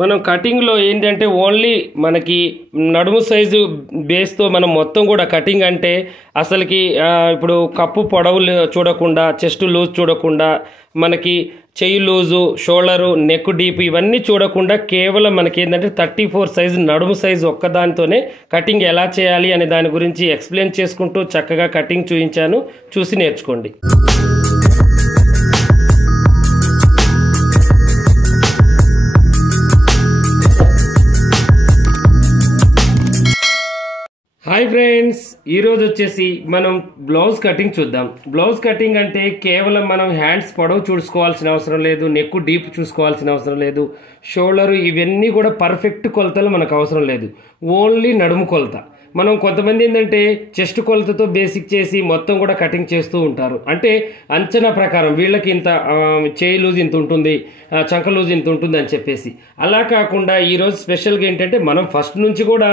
మనం కటింగ్లో ఏంటంటే ఓన్లీ మనకి నడుము సైజు బేస్తో మనం మొత్తం కూడా కటింగ్ అంటే అసలుకి ఇప్పుడు కప్పు పొడవులు చూడకుండా, చెస్ట్ లూజ్ చూడకుండా, మనకి చెయ్యి లూజు, షోల్డరు, నెక్ డీప్ ఇవన్నీ చూడకుండా కేవలం మనకి ఏంటంటే 34 సైజు నడుము సైజు ఒక్కదానితోనే కటింగ్ ఎలా చేయాలి అనే దాని గురించి ఎక్స్ప్లెయిన్ చేసుకుంటూ చక్కగా కటింగ్ చూపించాను. చూసి నేర్చుకోండి. హాయ్ ఫ్రెండ్స్, ఈరోజు వచ్చేసి మనం బ్లౌజ్ కటింగ్ చూద్దాం. బ్లౌజ్ కటింగ్ అంటే కేవలం మనం హ్యాండ్స్ పొడవు చూసుకోవాల్సిన అవసరం లేదు, నెక్ డీప్ చూసుకోవాల్సిన అవసరం లేదు, షోల్డర్ ఇవన్నీ కూడా పర్ఫెక్ట్ కొలతలు మనకు అవసరం లేదు. ఓన్లీ నడుము కొలత. మనం కొంతమంది ఏంటంటే చెస్ట్ కొలతతో బేసిక్ చేసి మొత్తం కూడా కటింగ్ చేస్తూ ఉంటారు. అంటే అంచనా ప్రకారం వీళ్ళకి ఇంత చేయి లూజ్ ఇంత ఉంటుంది, చంక లూజ్ ఇంత ఉంటుంది అని చెప్పేసి. అలా కాకుండా ఈరోజు స్పెషల్గా ఏంటంటే మనం ఫస్ట్ నుంచి కూడా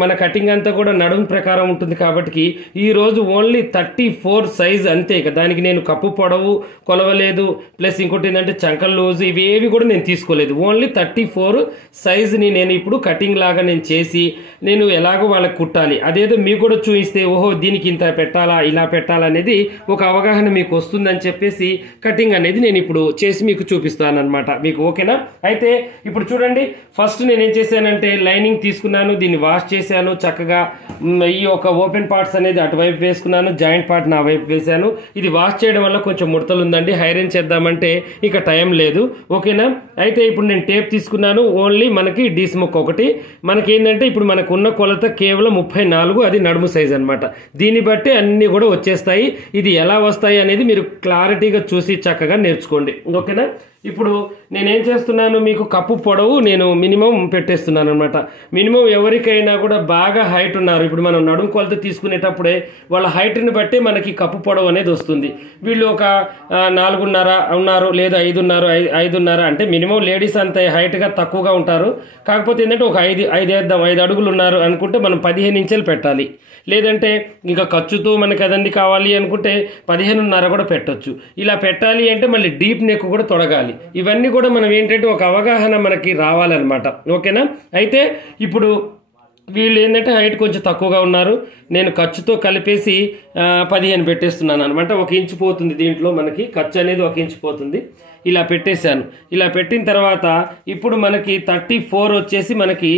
మన కటింగ్ అంతా కూడా నడుము ప్రకారం ఉంటుంది కాబట్టి ఈరోజు ఓన్లీ 34 సైజ్ అంతే. దానికి నేను కప్పు పొడవు కొలవలేదు, ప్లస్ ఇంకోటి ఏంటంటే చంక లూజ్ ఇవేవి కూడా నేను తీసుకోలేదు. ఓన్లీ 34 సైజుని నేను ఇప్పుడు కటింగ్ లాగా నేను చేసి నేను ఎలాగో వాళ్ళకి కుట్టాలి, అదేదో మీకు కూడా చూపిస్తే ఓహో దీనికి ఇంత పెట్టాలా, ఇలా పెట్టాలనేది ఒక అవగాహన మీకు వస్తుందని చెప్పేసి కటింగ్ అనేది నేను ఇప్పుడు చేసి మీకు చూపిస్తాను అనమాట. మీకు ఓకేనా? అయితే ఇప్పుడు చూడండి, ఫస్ట్ నేను ఏం చేశానంటే లైనింగ్ తీసుకున్నాను, దీన్ని వాష్ చేశాను చక్కగా. ఈ ఒక ఓపెన్ పార్ట్స్ అనేది అటువైపు వేసుకున్నాను, జాయింట్ పార్ట్ నా వైపు వేశాను. ఇది వాష్ చేయడం వల్ల కొంచెం ముడతలు ఉందండి, ఐరన్ చేద్దామంటే ఇక టైం లేదు. ఓకేనా? అయితే ఇప్పుడు నేను టేప్ తీసుకున్నాను. ఓన్లీ మనకి డీస్ ముక్క ఒకటి. మనకి ఏంటంటే ఇప్పుడు మనకు ఉన్న కొలత కేవలం 34, అది నడుము సైజ్ అనమాట. దీన్ని బట్టి అన్ని కూడా వచ్చేస్తాయి. ఇది ఎలా వస్తాయి అనేది మీరు క్లారిటీగా చూసి చక్కగా నేర్చుకోండి. ఓకేనా? ఇప్పుడు నేనేం చేస్తున్నాను, మీకు కప్పు పొడవు నేను మినిమం పెట్టేస్తున్నాను అనమాట. మినిమం ఎవరికైనా కూడా బాగా హైట్ ఉన్నారు, ఇప్పుడు మనం నడుము కొలత తీసుకునేటప్పుడే వాళ్ళ హైట్ని బట్టి మనకి కప్పు పొడవు అనేది వస్తుంది. వీళ్ళు ఒక 4.5 ఉన్నారు, లేదా 5.5 అంటే మినిమం లేడీస్ అంత హైట్గా తక్కువగా ఉంటారు. కాకపోతే ఏంటంటే ఒక 5 అడుగులు ఉన్నారు అనుకుంటే మనం 15 ఇంచులు పెట్టాలి. లేదంటే ఇంకా ఖర్చుతో మనకి అదన్నీ కావాలి అనుకుంటే 15.5 కూడా పెట్టచ్చు. ఇలా పెట్టాలి అంటే మళ్ళీ డీప్ నెక్ కూడా తొడగాలి. ఇవన్నీ కూడా మనం ఏంటంటే ఒక అవగాహన మనకి రావాలన్నమాట. ఓకేనా? అయితే ఇప్పుడు వీళ్ళు ఏంటంటే హైట్ కొంచెం తక్కువగా ఉన్నారు, నేను ఖర్చుతో కలిపేసి 15 పెట్టేస్తున్నాను అనమాట. 1 ఇంచు పోతుంది దీంట్లో, మనకి ఖర్చు అనేది 1 ఇంచు పోతుంది. ఇలా పెట్టేశాను. ఇలా పెట్టిన తర్వాత ఇప్పుడు మనకి 34 వచ్చేసి మనకి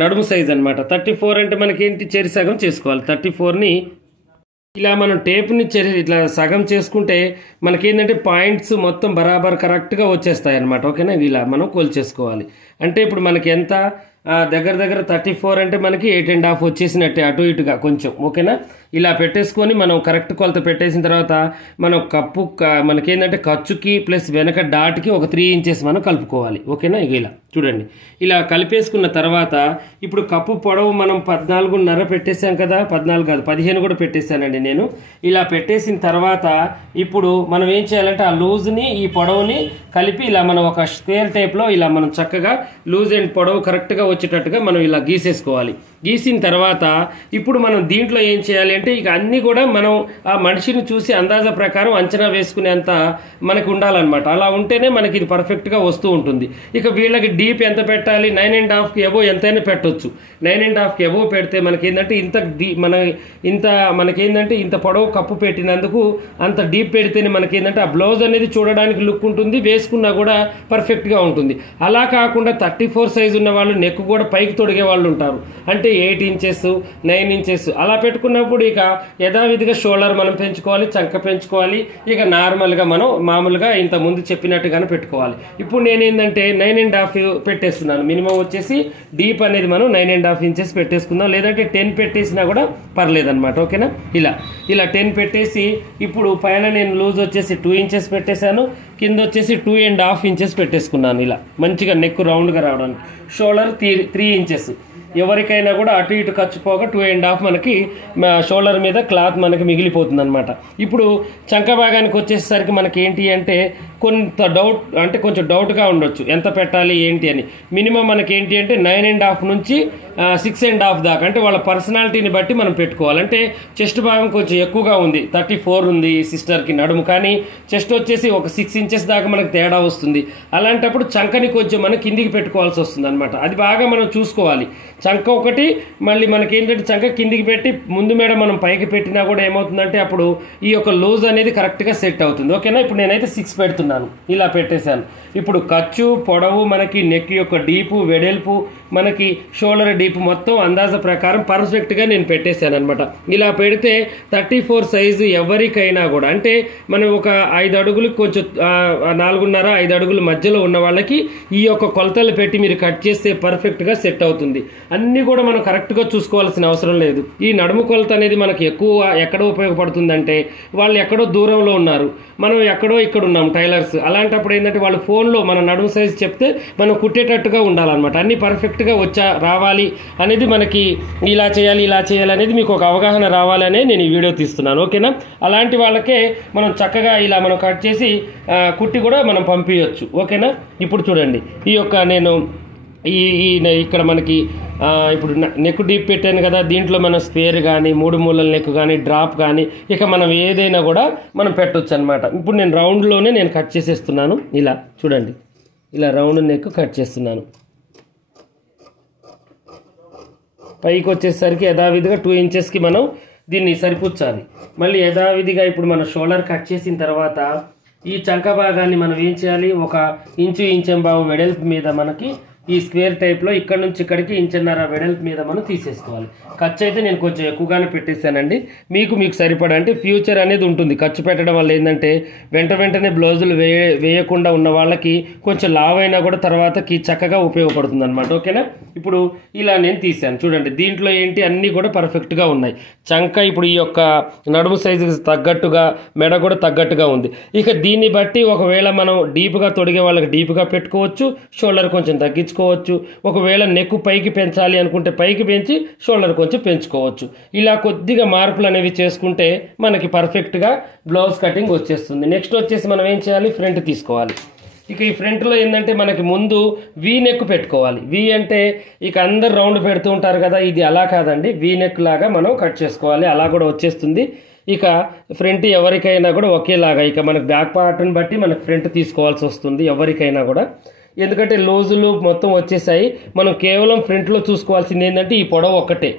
నడుము సైజ్ అనమాట. 34 అంటే మనకి ఏంటి, చెరి సగం చేసుకోవాలి. 34ని ఇలా మనం టేప్ని ఇట్లా సగం చేసుకుంటే మనకేంటంటే పాయింట్స్ మొత్తం బరాబర్ కరెక్ట్గా వచ్చేస్తాయి అనమాట. ఓకేనా? ఇలా మనం కొలిచేసుకోవాలి. అంటే ఇప్పుడు మనకి ఎంత దగ్గర 34 అంటే మనకి 8.5 వచ్చేసినట్టే, అటు ఇటుగా కొంచెం. ఓకేనా? ఇలా పెట్టేసుకొని మనం కరెక్ట్ కొలత పెట్టేసిన తర్వాత మనం మనకేంటంటే ఖర్చుకి ప్లస్ వెనక డాట్కి ఒక 3 ఇంచెస్ మనం కలుపుకోవాలి. ఓకేనా? ఇలా చూడండి, ఇలా కలిపేసుకున్న తర్వాత ఇప్పుడు కప్పు పొడవు మనం 14.5 పెట్టేశాం కదా, 14 కాదు 15 కూడా పెట్టేశానండి నేను. ఇలా పెట్టేసిన తర్వాత ఇప్పుడు మనం ఏం చేయాలంటే ఆ లూజ్ని ఈ పొడవుని కలిపి ఇలా మనం ఒక స్క్వేర్ టైప్లో ఇలా మనం చక్కగా లూజ్ అండ్ పొడవు కరెక్ట్గా వచ్చేటట్టుగా మనం ఇలా గీసేసుకోవాలి. గీసిన తర్వాత ఇప్పుడు మనం దీంట్లో ఏం చేయాలి అంటే ఇక అన్నీ కూడా మనం ఆ మనిషిని చూసి అందాజా ప్రకారం అంచనా వేసుకునేంత మనకు ఉండాలన్నమాట. అలా ఉంటేనే మనకి ఇది పర్ఫెక్ట్గా వస్తూ ఉంటుంది. ఇక వీళ్ళకి డీప్ ఎంత పెట్టాలి, 9.5కి ఎబో ఎంతైనా పెట్టవచ్చు. 9.5కి ఎబో పెడితే మనకేంటంటే మనకేంటంటే ఇంత పొడవు కప్పు పెట్టినందుకు అంత డీప్ పెడితేనే మనకేంటంటే ఆ బ్లౌజ్ అనేది చూడడానికి లుక్ ఉంటుంది, వేసుకున్నా కూడా పర్ఫెక్ట్గా ఉంటుంది. అలా కాకుండా 34 సైజు ఉన్న వాళ్ళు నెక్ కూడా పైకి తొడిగే వాళ్ళు ఉంటారు. అంటే 8 ఇంచెస్ 9 ఇంచెస్ అలా పెట్టుకున్నప్పుడు ఇక యథావిధిగా షోల్డర్ మనం పెంచుకోవాలి, చంక పెంచుకోవాలి. ఇక నార్మల్గా మనం మామూలుగా ఇంత ముందు చెప్పినట్టుగానే పెట్టుకోవాలి. ఇప్పుడు నేనేంటంటే 9.5 పెట్టేస్తున్నాను. మినిమం వచ్చేసి డీప్ అనేది మనం 9.5 ఇంచెస్ పెట్టేసుకుందాం, లేదంటే 10 పెట్టేసినా కూడా పర్లేదన్నమాట. ఓకేనా? ఇలా 10 పెట్టేసి ఇప్పుడు పైన నేను లూజ్ వచ్చేసి 2 ఇంచెస్ పెట్టేశాను, కింద వచ్చేసి 2.5 ఇంచెస్ పెట్టేసుకున్నాను. ఇలా మంచిగా నెక్ రౌండ్గా రావడానికి. Shoulder 3 inches. ఎవరికైనా కూడా అటు ఇటు ఖర్చు పోగా 2.5 మనకి షోల్డర్ మీద క్లాత్ మనకి మిగిలిపోతుంది అనమాట. ఇప్పుడు చంక భాగానికి వచ్చేసరికి మనకి ఏంటి అంటే కొంచెం డౌట్గా ఉండొచ్చు ఎంత పెట్టాలి ఏంటి అని. మినిమం మనకి ఏంటి అంటే 9.5 నుంచి 6.5 దాకా, అంటే వాళ్ళ పర్సనాలిటీని బట్టి మనం పెట్టుకోవాలి. అంటే చెస్ట్ భాగం కొంచెం ఎక్కువగా ఉంది, 34 ఉంది సిస్టర్కి నడుము, కానీ చెస్ట్ వచ్చేసి ఒక 6 ఇంచెస్ దాకా మనకు తేడా వస్తుంది. అలాంటప్పుడు చంకని కొంచెం మనం కిందికి పెట్టుకోవాల్సి వస్తుంది అనమాట. అది బాగా మనం చూసుకోవాలి. చంక ఒకటి, మళ్ళీ మనకి ఏంటంటే చంక కిందికి పెట్టి ముందు మేడ మనం పైకి పెట్టినా కూడా ఏమవుతుందంటే అప్పుడు ఈ యొక్క లూజ్ అనేది కరెక్ట్గా సెట్ అవుతుంది. ఓకేనా, ఇప్పుడు నేనైతే 6 పెడుతున్నాను, ఇలా పెట్టేశాను. ఇప్పుడు ఖర్చు పొడవు, మనకి నెక్ యొక్క డీపు వెడల్పు, మనకి షోల్డర్ డీప్ మొత్తం అందాజ ప్రకారం పర్ఫెక్ట్గా నేను పెట్టేశాను అనమాట. ఇలా పెడితే 34 సైజు ఎవరికైనా కూడా, అంటే మనం ఒక 5 అడుగులు కొంచెం 4.5-5 అడుగుల మధ్యలో ఉన్న వాళ్ళకి ఈ యొక్క కొలతలు పెట్టి మీరు కట్ చేస్తే పర్ఫెక్ట్గా సెట్ అవుతుంది. అన్నీ కూడా మనం కరెక్ట్గా చూసుకోవాల్సిన అవసరం లేదు. ఈ నడుము కొలత అనేది మనకి ఎక్కువ ఎక్కడ ఉపయోగపడుతుందంటే వాళ్ళు ఎక్కడో దూరంలో ఉన్నారు, మనం ఎక్కడో ఇక్కడ ఉన్నాం టైలర్స్. అలాంటప్పుడు ఏంటంటే వాళ్ళు ఫోన్లో మన నడుము సైజు చెప్తే మనం కుట్టేటట్టుగా ఉండాలన్నమాట. అన్ని పర్ఫెక్ట్గా రావాలి అనేది, మనకి ఇలా చేయాలి అనేది మీకు ఒక అవగాహన రావాలనే నేను ఈ వీడియో తీస్తున్నాను. ఓకేనా, అలాంటి వాళ్ళకే మనం చక్కగా ఇలా మనం కట్ చేసి కుట్టి కూడా మనం పంపించవచ్చు. ఓకేనా, ఇప్పుడు చూడండి ఈ యొక్క నేను ఇక్కడ మనకి ఇప్పుడు నెక్ డీప్ పెట్టాను కదా, దీంట్లో మనం స్పేర్ కానీ 3 మూలల నెక్ కానీ డ్రాప్ కానీ ఇక మనం ఏదైనా కూడా మనం పెట్టవచ్చు అనమాట. ఇప్పుడు నేను రౌండ్లోనే నేను కట్ చేసేస్తున్నాను. ఇలా చూడండి, ఇలా రౌండ్ నెక్ కట్ చేస్తున్నాను. పైకి వచ్చేసరికి యథావిధిగా 2 ఇంచెస్కి మనం దీన్ని సరిపుచ్చాలి. మళ్ళీ యథావిధిగా ఇప్పుడు మనం షోల్డర్ కట్ చేసిన తర్వాత ఈ చంక భాగాన్ని మనం ఏం చేయాలి, ఒక ఇంచెం భాగం వెడల్పు మీద మనకి ఈ స్క్వేర్ టైప్లో ఇక్కడ నుంచి ఇక్కడికి 1.5 వెడల్పు మీద మనం తీసేసుకోవాలి. ఖర్చు అయితే నేను కొంచెం ఎక్కువగానే పెట్టేశానండి, మీకు సరిపడా. అంటే ఫ్యూచర్ అనేది ఉంటుంది ఖర్చు పెట్టడం వల్ల. ఏంటంటే వెంటనే బ్లౌజులు వేయకుండా ఉన్న వాళ్ళకి కొంచెం లావైనా కూడా తర్వాతకి చక్కగా ఉపయోగపడుతుంది అనమాట. ఓకేనా, ఇప్పుడు ఇలా నేను తీసాను చూడండి. దీంట్లో ఏంటి అన్నీ కూడా పర్ఫెక్ట్గా ఉన్నాయి. చంక ఇప్పుడు ఈ యొక్క నడుము సైజుకి తగ్గట్టుగా, మెడ కూడా తగ్గట్టుగా ఉంది. ఇక దీన్ని బట్టి ఒకవేళ మనం డీప్గా తొడిగే వాళ్ళకి డీప్గా పెట్టుకోవచ్చు, షోల్డర్ కొంచెం తగ్గించుకోవచ్చు. ఒకవేళ నెక్ పైకి పెంచాలి అనుకుంటే పైకి పెంచి షోల్డర్ కొంచెం పెంచుకోవచ్చు. ఇలా కొద్దిగా మార్పులు అనేవి చేసుకుంటే మనకి పర్ఫెక్ట్గా బ్లౌజ్ కటింగ్ వచ్చేస్తుంది. నెక్స్ట్ వచ్చేసి మనం ఏం చేయాలి, ఫ్రంట్ తీసుకోవాలి. ఇక ఈ ఫ్రంట్లో ఏంటంటే మనకి ముందు వీ నెక్ పెట్టుకోవాలి. వీ అంటే ఇక అందరు రౌండ్ పెడుతూ ఉంటారు కదా, ఇది అలా కాదండి, వీ నెక్ లాగా మనం కట్ చేసుకోవాలి. అలా కూడా వచ్చేస్తుంది. ఇక ఫ్రంట్ ఎవరికైనా కూడా ఒకేలాగా, ఇక మనకు బ్యాక్ పార్ట్ని బట్టి మనకు ఫ్రంట్ తీసుకోవాల్సి వస్తుంది ఎవరికైనా కూడా. ఎందుకంటే లూజులు మొత్తం వచ్చేసాయి. మనం కేవలం ఫ్రంట్లో చూసుకోవాల్సింది ఏంటంటే ఈ పొడవు ఒకటే,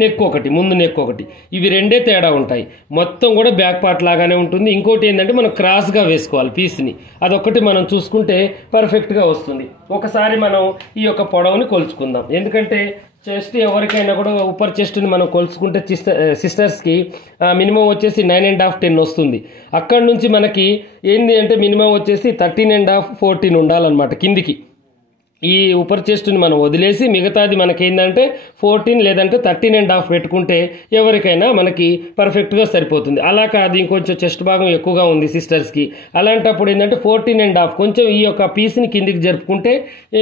నెక్ ఒకటి, ముందు నెక్ ఒకటి, ఇవి రెండే తేడా ఉంటాయి. మొత్తం కూడా బ్యాక్ పార్ట్ లాగానే ఉంటుంది. ఇంకోటి ఏంటంటే మనం క్రాస్గా వేసుకోవాలి పీస్ని, అదొక్కటి మనం చూసుకుంటే పర్ఫెక్ట్గా వస్తుంది. ఒకసారి మనం ఈ యొక్క పొడవుని కొలుచుకుందాం. ఎందుకంటే చెస్ట్ ఎవరికైనా కూడా ఉప్పర్ చెస్ట్ని మనం కొలుచుకుంటే సిస్టర్స్కి మినిమం వచ్చేసి 9.5 10 వస్తుంది. అక్కడ నుంచి మనకి ఏంటి అంటే మినిమం వచ్చేసి 13.5 14 ఉండాలన్నమాట కిందికి. ఈ ఉప్పర్ చెస్ట్ని మనం వదిలేసి మిగతాది మనకి ఏంటంటే 14 లేదంటే 13.5 పెట్టుకుంటే ఎవరికైనా మనకి పర్ఫెక్ట్గా సరిపోతుంది. అలా కాదు ఇంకొంచెం చెస్ట్ భాగం ఎక్కువగా ఉంది సిస్టర్స్కి, అలాంటప్పుడు ఏంటంటే 14.5 కొంచెం ఈ యొక్క పీస్ని కిందికి జరుపుకుంటే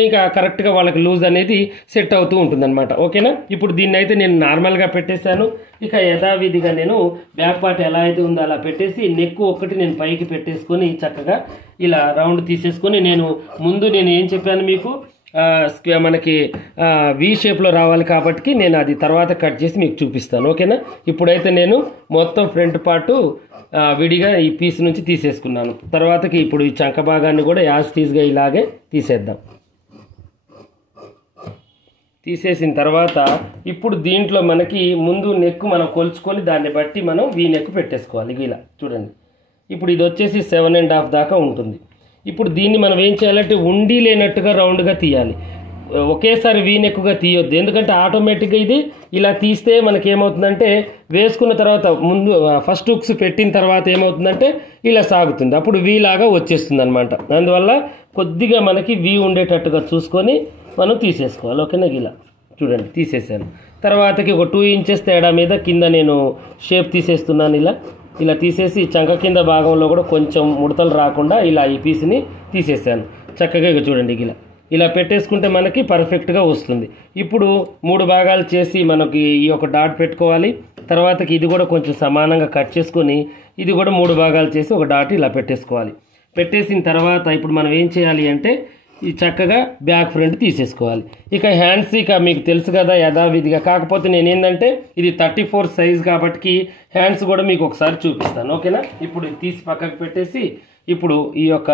ఇంకా కరెక్ట్గా వాళ్ళకి లూజ్ అనేది సెట్ అవుతూ ఉంటుందన్నమాట. ఓకేనా, ఇప్పుడు దీన్ని అయితే నేను నార్మల్గా పెట్టేశాను. ఇక యథావిధిగా నేను బ్యాక్ పార్ట్ ఎలా అయితే ఉందో అలా పెట్టేసి నెక్ ఒకటి నేను పైకి పెట్టేసుకొని చక్కగా ఇలా రౌండ్ తీసేసుకొని, నేను ఏం చెప్పాను మీకు, మనకి వి షేప్లో రావాలి కాబట్టి నేను అది తర్వాత కట్ చేసి మీకు చూపిస్తాను. ఓకేనా, ఇప్పుడైతే నేను మొత్తం ఫ్రంట్ పార్టు విడిగా ఈ పీస్ నుంచి తీసేసుకున్నాను. తర్వాతకి ఇప్పుడు ఈ చంక భాగాన్ని కూడా యాజ్ టీజ్గా ఇలాగే తీసేద్దాం. తీసేసిన తర్వాత ఇప్పుడు దీంట్లో మనకి ముందు నెక్ మనం కొలుచుకొని దాన్ని బట్టి మనం వీ నెక్ పెట్టేసుకోవాలి. ఇలా చూడండి, ఇప్పుడు ఇది వచ్చేసి 7.5 దాకా ఉంటుంది. ఇప్పుడు దీన్ని మనం ఏం చేయాలంటే ఉండి లేనట్టుగా రౌండ్గా తీయాలి, ఒకేసారి వీ నెక్గా తీయొద్దు. ఎందుకంటే ఆటోమేటిక్గా ఇది ఇలా తీస్తే మనకి ఏమవుతుందంటే వేసుకున్న తర్వాత ముందు ఫస్ట్ హుక్స్ పెట్టిన తర్వాత ఏమవుతుందంటే ఇలా సాగుతుంది, అప్పుడు వీ లాగా వచ్చేస్తుంది అనమాట. అందువల్ల కొద్దిగా మనకి వీ ఉండేటట్టుగా చూసుకొని మనం తీసేసుకోవాలి. ఓకేనా, ఇలా చూడండి తీసేసాను. తర్వాతకి ఒక 2 ఇంచెస్ తేడా మీద కింద నేను షేప్ తీసేస్తున్నాను. ఇలా తీసేసి చంక కింద భాగంలో కూడా కొంచెం ముడతలు రాకుండా ఇలా ఈ పీస్ని తీసేసాను. చక్కగా చూడండి ఇలా పెట్టేసుకుంటే మనకి పర్ఫెక్ట్గా వస్తుంది. ఇప్పుడు 3 భాగాలు చేసి మనకి ఈ యొక్క డాట్ పెట్టుకోవాలి. తర్వాతకి ఇది కూడా కొంచెం సమానంగా కట్ చేసుకొని ఇది కూడా 3 భాగాలు చేసి ఒక డాట్ ఇలా పెట్టేసుకోవాలి. పెట్టేసిన తర్వాత ఇప్పుడు మనం ఏం చేయాలి అంటే ఈ చక్కగా బ్యాక్ ఫ్రంట్ తీసేసుకోవాలి. ఇక హ్యాండ్స్ ఇక మీకు తెలుసు కదా యథావిధిగా, కాకపోతే నేను ఏంటంటే ఇది 34 సైజ్ కాబట్టి హ్యాండ్స్ కూడా మీకు ఒకసారి చూపిస్తాను, ఓకేనా. ఇప్పుడు తీసి పక్కకు పెట్టేసి ఇప్పుడు ఈ యొక్క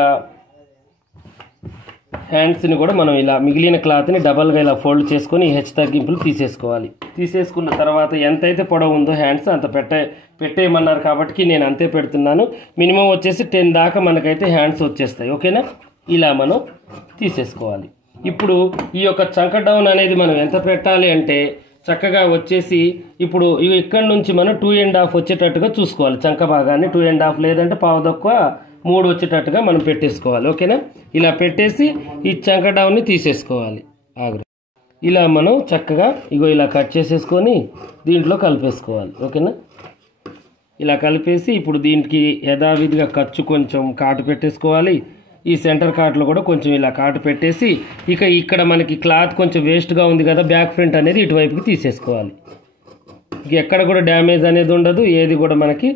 హ్యాండ్స్ని కూడా మనం ఇలా మిగిలిన క్లాత్ని డబల్గా ఇలా ఫోల్డ్ చేసుకొని హెచ్ తగ్గింపులు తీసేసుకోవాలి. తీసేసుకున్న తర్వాత ఎంతైతే పొడవు ఉందో హ్యాండ్స్ అంత పెట్టేయమన్నారు కాబట్టి నేను అంతే పెడుతున్నాను. మినిమం వచ్చేసి 10 దాకా మనకైతే హ్యాండ్స్ వచ్చేస్తాయి, ఓకేనా. ఇలా మనం తీసేసుకోవాలి. ఇప్పుడు ఈ యొక్క చంక డౌన్ అనేది మనం ఎంత పెట్టాలి అంటే చక్కగా వచ్చేసి ఇప్పుడు ఇక్కడ నుంచి మనం 2.5 వచ్చేటట్టుగా చూసుకోవాలి. చంక భాగాన్ని 2.5 లేదంటే పావు తక్కువ 3 వచ్చేటట్టుగా మనం పెట్టేసుకోవాలి, ఓకేనా. ఇలా పెట్టేసి ఈ చంక డౌన్ని తీసేసుకోవాలి. ఇలా మనం చక్కగా ఇలా కట్ చేసేసుకొని దీంట్లో కలిపేసుకోవాలి, ఓకేనా. ఇలా కలిపేసి ఇప్పుడు దీనికి యథావిధిగా ఖర్చు కొంచెం కాటు పెట్టేసుకోవాలి. ఈ సెంటర్ కార్ట్లో కూడా కొంచెం ఇలా కాటు పెట్టేసి ఇక ఇక్కడ మనకి క్లాత్ కొంచెం వేస్ట్గా ఉంది కదా, బ్యాక్ ఫ్రంట్ అనేది ఇటువైపుకి తీసేసుకోవాలి. ఎక్కడ కూడా డ్యామేజ్ అనేది ఉండదు, ఏది కూడా మనకి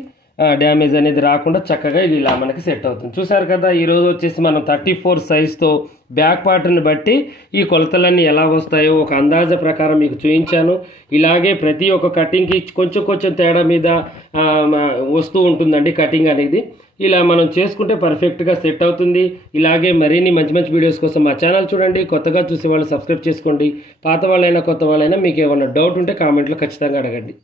డ్యామేజ్ అనేది రాకుండా చక్కగా ఇది ఇలా మనకి సెట్ అవుతుంది. చూసారు కదా, ఈరోజు వచ్చేసి మనం 34 సైజ్తో బ్యాక్ పార్ట్ని బట్టి ఈ కొలతలన్నీ ఎలా వస్తాయో ఒక అందాజ ప్రకారం మీకు చూపించాను. ఇలాగే ప్రతి ఒక్క కటింగ్కి కొంచెం తేడా మీద వస్తూ ఉంటుందండి కటింగ్ అనేది. ఇలా మనం చేసుకుంటే పర్ఫెక్ట్గా సెట్ అవుతుంది. ఇలాగే మరిన్ని మంచి వీడియోస్ కోసం మా ఛానల్ చూడండి. కొత్తగా చూసే వాళ్ళు సబ్స్క్రైబ్ చేసుకోండి. పాత వాళ్ళైనా కొత్త వాళ్ళైనా మీకు ఏమైనా డౌట్ ఉంటే కామెంట్లో ఖచ్చితంగా అడగండి.